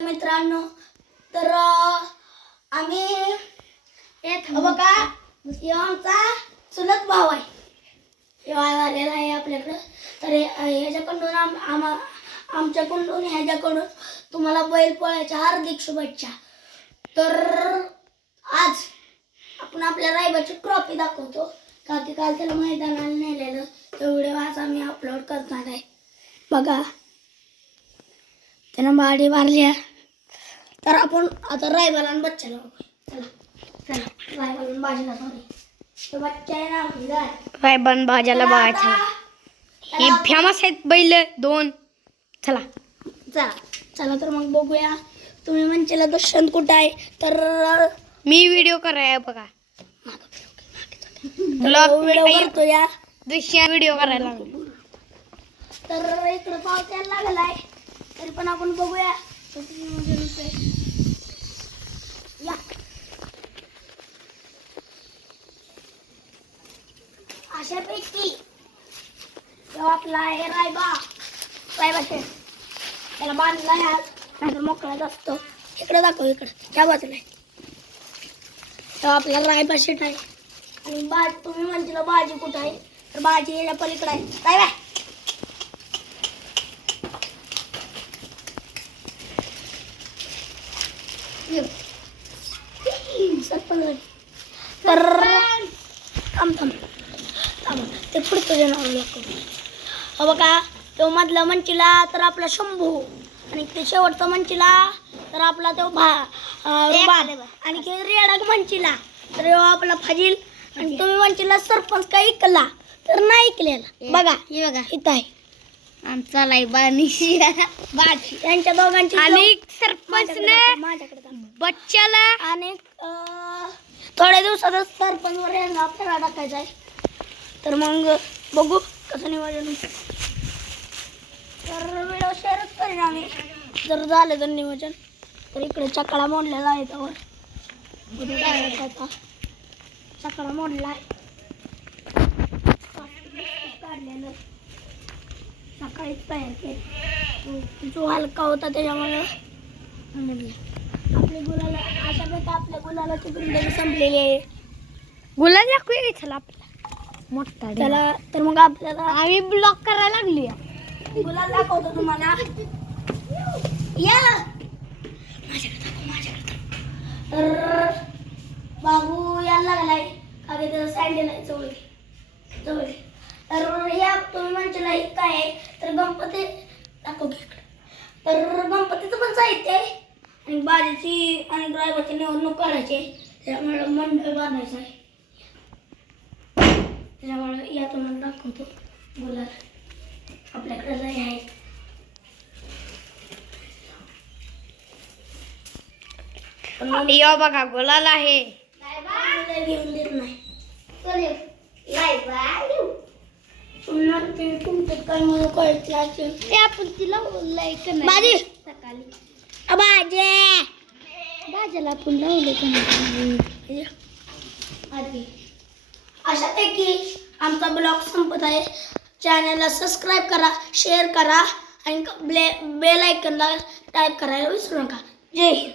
मित्रांनो, तर आम्ही बघा आमचा चुलत भाव आहे, आलेला आहे आपल्याकडं. तर ह्याच्याकडून आमच्याकडून ह्याच्याकडून तुम्हाला बैलपोळ्याच्या हार्दिक शुभेच्छा. तर आज आपण आपल्या रायबाची ट्रॉफी दाखवतो, का की काल त्याला मैदानाला नेलेलं. तो व्हिडिओ आज आम्ही अपलोड करणार आहे. बघा त्यानं बाडी मारली आहे. तर आपण आता रायबाला आणि बच्चाला बघूया. चला रायबाला आणि बाजीला, सॉरी तो बच्चा आहे ना, रायबान बाजाला बघायचं. हे फेमस आहेत बैल दोन. चला चला चला तर मग बघूया. तुम्ही म्हणशील दुष्यंत कुठं आहे, तर मी व्हिडिओ कराय बघा. व्हिडिओ करतो या दुष्यंत व्हिडिओ करायला लागलो. तर इकडं पाऊस यायला लागलाय, तरी पण आपण बघूया. या अशापैकी तेव्हा आपला आहे रायबाचे त्याला बांधला आहे आज, नाहीतर मोकळाच असतो. इकडं दाखव, इकडं त्या बाजूला आहे. तेव्हा आपल्याला रायबा शेट आहे. आणि तुम्ही म्हणतील बाजी कुठं आहे, तर बाजी याच्या पलीकडे आहे. रायबा तर थांब ते पुढचं नाव बघा. तो मधला मंचीला तर आपला शंभू, आणि ते शेवटचा मंचीला तर आपला तो आणि रेडा मंचीला तर आपला फाजील. आणि तुम्ही मंचीला सरपंच काय ऐकला तर नाही ऐकलेला. बघा हे बघा इथं आहे आमचा लाईबानी बाजी त्यांच्या दोघांची. आणि सरपंचने माझ्याकडे बच्चाला आणि थोड्या दिवसातच सरपंचवर यांना आपल्याला टाकायचं आहे. तर मग बघू कसं नियोजन. तर व्हिडिओ शेअरच करेन आम्ही जर झालं तर नियोजन. तर इकडे चकडा मोडलेला आहे, त्यावर चकडा मोडला आहे. काढलेलं सकाळीच तयार केलं, जो हलका होता त्याच्यामुळे आपले गुलाला अशा प्रकारे आपल्या गुलालाची गुंडगी संपलेली आहे. गुलाल दाखवूया चला आपला मोठा त्याला. तर मग आपल्याला आम्ही ब्लॉक करायला लागली. गुलाल दाखवतो तुम्हाला. या माझ्याकडे. तर बाबू यायला लागलाय, का की त्याचं सँडल आहे जवळ. तर या तुम्ही म्हणशीला हे काय आहे, तर गणपती दाखव की. तर गणपतीचं पण साहित्य आहे, आणि बाजीची आणि ड्रायव्हरची निवडणूक करायची, त्यामुळे मंडळ बांधायचं आहे. त्याच्यामुळे या तुम्हाला दाखवतो गुलाल आपल्याकडे लय आहे. यो बघा गुलाल आहे. घेऊन देत नाही. तुमचं काय मला कळते असेल ते आपण तिला लाईक बाजी सकाळी बाजाला आपण लावले का. अशापैकी आमचा ब्लॉग संपत आहे. चॅनलला सबस्क्राईब करा, शेअर करा, आणि बेल आयकनला टाईप करायला विसरू नका. जय हिंद.